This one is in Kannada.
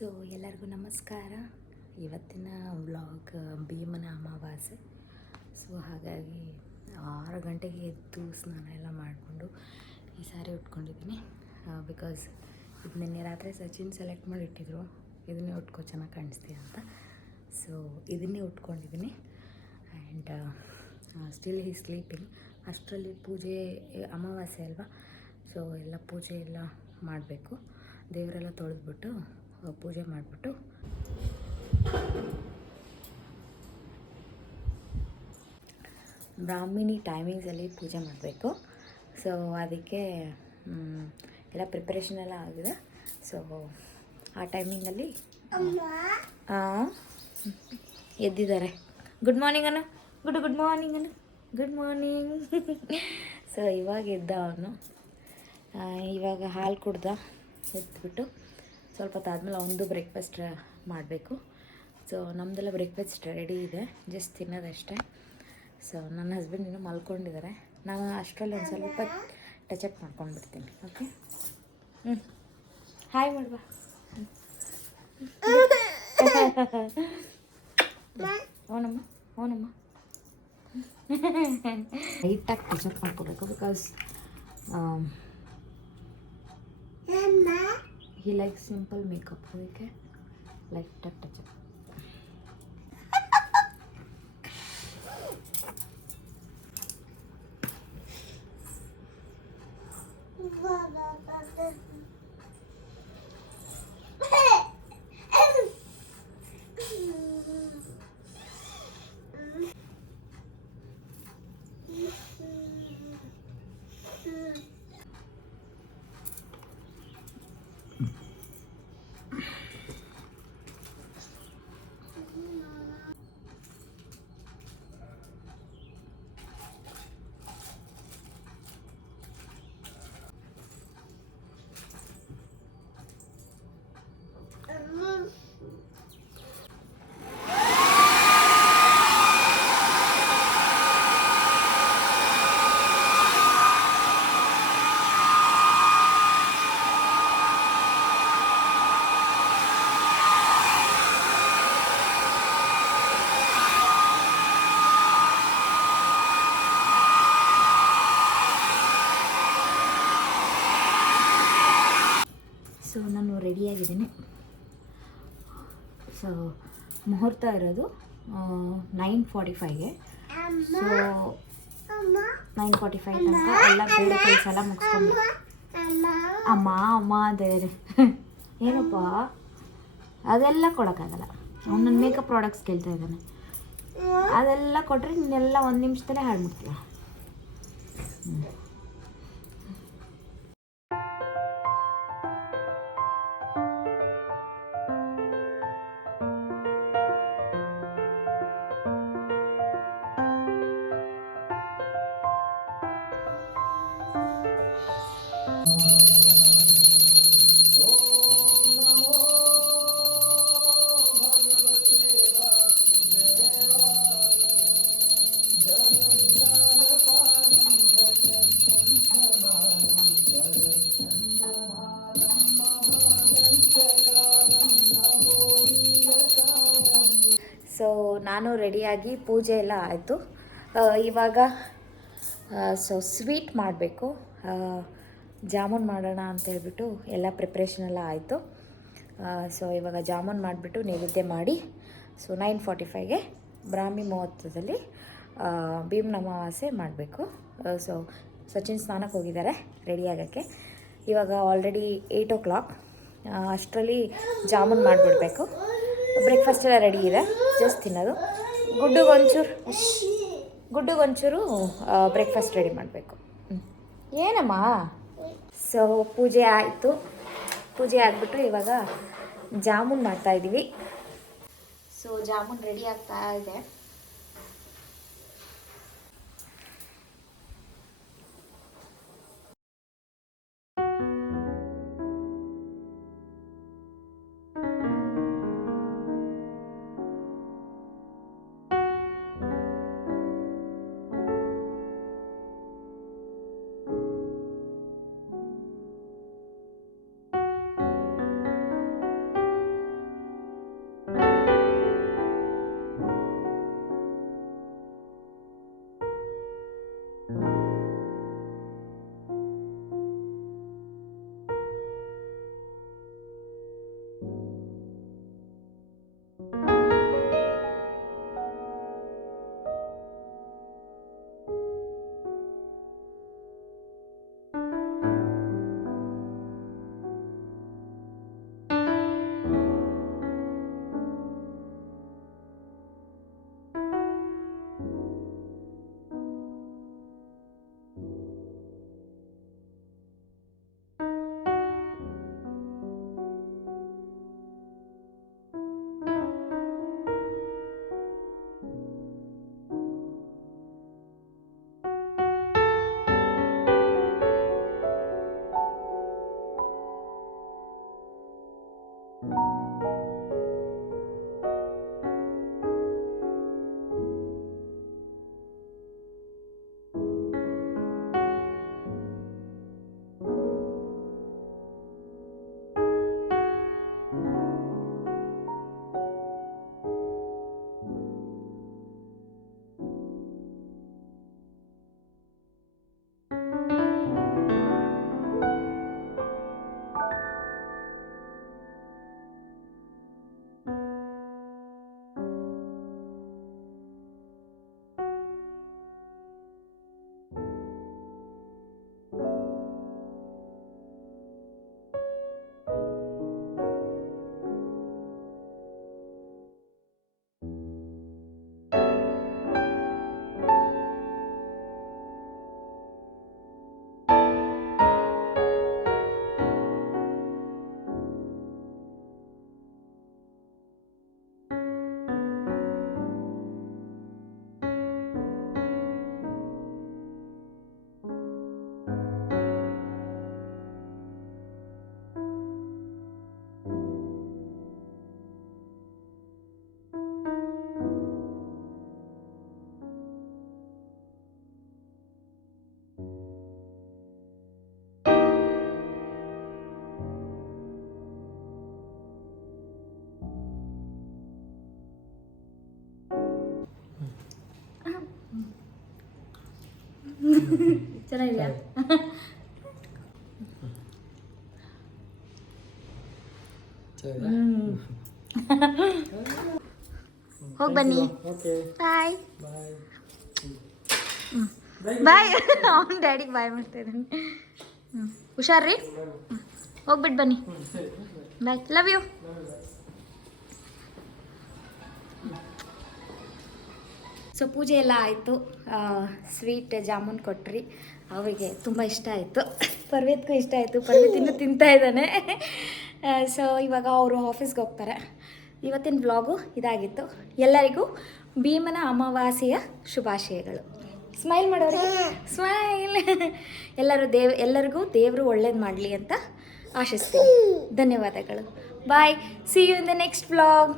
ಸೊ ಎಲ್ಲರಿಗೂ ನಮಸ್ಕಾರ. ಇವತ್ತಿನ ವ್ಲಾಗ್ ಭೀಮನ ಅಮಾವಾಸ್ಯೆ. ಸೊ ಹಾಗಾಗಿ 6 ಗಂಟೆಗೆ ಎದ್ದು ಸ್ನಾನ ಎಲ್ಲ ಮಾಡಿಕೊಂಡು ಈ ಸ್ಯಾರಿ ಉಟ್ಕೊಂಡಿದ್ದೀನಿ. ಬಿಕಾಸ್ ಇದು ನಿನ್ನೆ ರಾತ್ರಿ ಸಚಿನ್ ಸೆಲೆಕ್ಟ್ ಮಾಡಿ ಇಟ್ಟಿದ್ರು, ಇದನ್ನೇ ಉಟ್ಕೋ ಚೆನ್ನಾಗಿ ಕಾಣಿಸ್ತೀಯ ಅಂತ. ಸೊ ಇದನ್ನೇ ಉಟ್ಕೊಂಡಿದ್ದೀನಿ. And still he sleeping. ಅಷ್ಟರಲ್ಲಿ ಪೂಜೆ ಅಮಾವಾಸ್ಯೆ ಅಲ್ವಾ, ಸೊ ಎಲ್ಲ ಪೂಜೆ ಎಲ್ಲ ಮಾಡಬೇಕು. ದೇವರೆಲ್ಲ ತೊಳೆದ್ಬಿಟ್ಟು ಪೂಜೆ ಮಾಡಿಬಿಟ್ಟು ಬ್ರಾಹ್ಮಿಣಿ ಟೈಮಿಂಗ್ಸಲ್ಲಿ ಪೂಜೆ ಮಾಡಬೇಕು. ಸೊ ಅದಕ್ಕೆ ಎಲ್ಲ ಪ್ರಿಪ್ರೇಷನ್ ಎಲ್ಲ ಆಗಿದೆ. ಸೊ ಆ ಟೈಮಿಂಗಲ್ಲಿ ಎದ್ದಿದ್ದಾರೆ. ಗುಡ್ ಮಾರ್ನಿಂಗ್ ಅನ್ನು, ಗುಡ್ ಮಾರ್ನಿಂಗ್ ಅನ್ನು, ಗುಡ್ ಮಾರ್ನಿಂಗ್. ಸೊ ಇವಾಗ ಎದ್ದ ಅವನು. ಇವಾಗ ಹಾಲು ಕುಡ್ದ, ಎದ್ಬಿಟ್ಟು ಸ್ವಲ್ಪ ಹೊತ್ತಾದ್ಮೇಲೆ ಅವನದು ಬ್ರೇಕ್ಫಾಸ್ಟ್ ಮಾಡಬೇಕು. ಸೊ ನಮ್ಮದೆಲ್ಲ ಬ್ರೇಕ್ಫಾಸ್ಟ್ ರೆಡಿ ಇದೆ, ಜಸ್ಟ್ ತಿನ್ನೋದಷ್ಟೇ. ಸೊ ನನ್ನ ಹಸ್ಬೆಂಡ್ ಇನ್ನೂ ಮಲ್ಕೊಂಡಿದ್ದಾರೆ. ನಾನು ಅಷ್ಟರಲ್ಲಿ ಒಂದು ಸ್ವಲ್ಪ ಟಚಪ್ ಮಾಡ್ಕೊಂಡ್ಬಿಡ್ತೀನಿ. ಓಕೆ, ಹಾಯ್ ಮಾಡುವ. ಓನಮ್ಮ ಓನಮ್ಮ ಲೈಟಾಗಿ ಟಚಪ್ ಮಾಡ್ಕೋಬೇಕು. Because he likes simple makeup, okay? Like touch up. So ನಾನು ರೆಡಿಯಾಗಿದ್ದೀನಿ. ಸೊ ಮುಹೂರ್ತ ಇರೋದು 9:45ಗೆ. ಸೊ 9:45 ತನಕ ಎಲ್ಲ ಬೇರೆ ಕೆಲಸ ಎಲ್ಲ ಮುಗಿಸ್ಕೊಂಡು ಅಮ್ಮ ಅಮ್ಮ ಅದೇ ಏನಪ್ಪ ಅದೆಲ್ಲ ಕೊಡೋಕ್ಕಾಗಲ್ಲ. ಅವ್ನು ನನ್ನ ಮೇಕಪ್ ಪ್ರಾಡಕ್ಟ್ಸ್ ಕೇಳ್ತಾ ಇದ್ದಾನೆ. ಅದೆಲ್ಲ ಕೊಟ್ಟರೆ ನೀನೆಲ್ಲ 1 ನಿಮಿಷದಲ್ಲೇ ಹಾಳ್ಬಿಡ್ತೀಯ. ಸೊ ನಾನು ರೆಡಿಯಾಗಿ ಪೂಜೆ ಎಲ್ಲ ಆಯಿತು. ಇವಾಗ ಸೊ ಸ್ವೀಟ್ ಮಾಡಬೇಕು. ಜಾಮೂನ್ ಮಾಡೋಣ ಅಂತೇಳ್ಬಿಟ್ಟು ಎಲ್ಲ ಪ್ರಿಪ್ರೇಷನ್ ಎಲ್ಲ ಆಯಿತು. ಸೊ ಇವಾಗ ಜಾಮೂನ್ ಮಾಡಿಬಿಟ್ಟು ನೈವೇದ್ಯ ಮಾಡಿ, ಸೊ 9:45ಗೆ ಬ್ರಾಹ್ಮಿ ಮುಹೂರ್ತದಲ್ಲಿ ಭೀಮನ ಅಮಾವಾಸ್ಯೆ ಮಾಡಬೇಕು. ಸೊ ಸಚಿನ್ ಸ್ನಾನಕ್ಕೆ ಹೋಗಿದ್ದಾರೆ ರೆಡಿ ಆಗೋಕ್ಕೆ. ಇವಾಗ ಆಲ್ರೆಡಿ 8 o'clock. ಅಷ್ಟರಲ್ಲಿ ಜಾಮೂನ್ ಮಾಡಿಬಿಡ್ಬೇಕು. ಬ್ರೇಕ್ಫಾಸ್ಟ್ ಎಲ್ಲ ರೆಡಿ ಇದೆ, ಜಸ್ಟ್ ತಿನ್ನೋದು. ಗುಡ್ಡುಗೊಂಚೂರು ಬ್ರೇಕ್ಫಾಸ್ಟ್ ರೆಡಿ ಮಾಡಬೇಕು. ಏನಮ್ಮ? ಸೊ ಪೂಜೆ ಆಯಿತು. ಪೂಜೆ ಆಗಿಬಿಟ್ಟು ಇವಾಗ ಜಾಮೂನ್ ಮಾಡ್ತಾಯಿದ್ದೀವಿ. ಸೊ ಜಾಮೂನ್ ರೆಡಿ ಆಗ್ತಾ ಇದೆ. ಚೆನ್ನಾಗಿದೆಯಾ? ಹೋಗಿ ಬನ್ನಿ. ಬಾಯ್ ಬಾಯ್. ಅವ್ನ ಡ್ಯಾಡಿಗೆ ಬಾಯ್ ಮಾಡ್ತಾ ಇದ್ದಾನೆ. ಹುಷಾರ್ರಿ. ಹೋಗ್ಬಿಟ್ಟು ಬನ್ನಿ. ಬಾಯ್, ಲವ್ ಯು. ಸೊ ಪೂಜೆ ಎಲ್ಲ ಆಯಿತು. ಸ್ವೀಟ್ ಜಾಮೂನ್ ಕೊಟ್ರಿ, ಅವರಿಗೆ ತುಂಬ ಇಷ್ಟ ಆಯಿತು. ಪರ್ವೇತ್ಗೂ ಇಷ್ಟ ಆಯಿತು. ಪರ್ವೇತ್ ಇನ್ನೂ ತಿಂತಾ ಇದ್ದಾನೆ. ಸೊ ಇವಾಗ ಅವರು ಆಫೀಸ್ಗೆ ಹೋಗ್ತಾರೆ. ಇವತ್ತಿನ ವ್ಲಾಗು ಇದಾಗಿತ್ತು. ಎಲ್ಲರಿಗೂ ಭೀಮನ ಅಮಾವಾಸ್ಯೆಯ ಶುಭಾಶಯಗಳು. ಸ್ಮೈಲ್ ಮಾಡೋರು, ಸ್ಮೈಲ್. ಎಲ್ಲರಿಗೂ ದೇವರು ಒಳ್ಳೇದು ಮಾಡಲಿ ಅಂತ ಆಶಿಸ್ತೀನಿ. ಧನ್ಯವಾದಗಳು. Bye. See you in the next vlog.